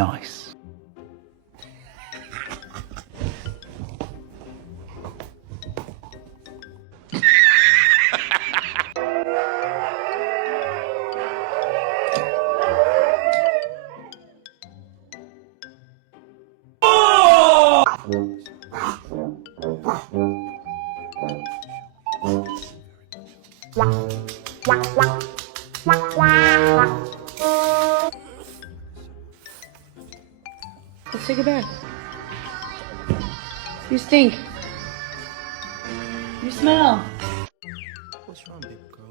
nice. Let's take a bath. You stink. You smell. What's wrong, baby girl?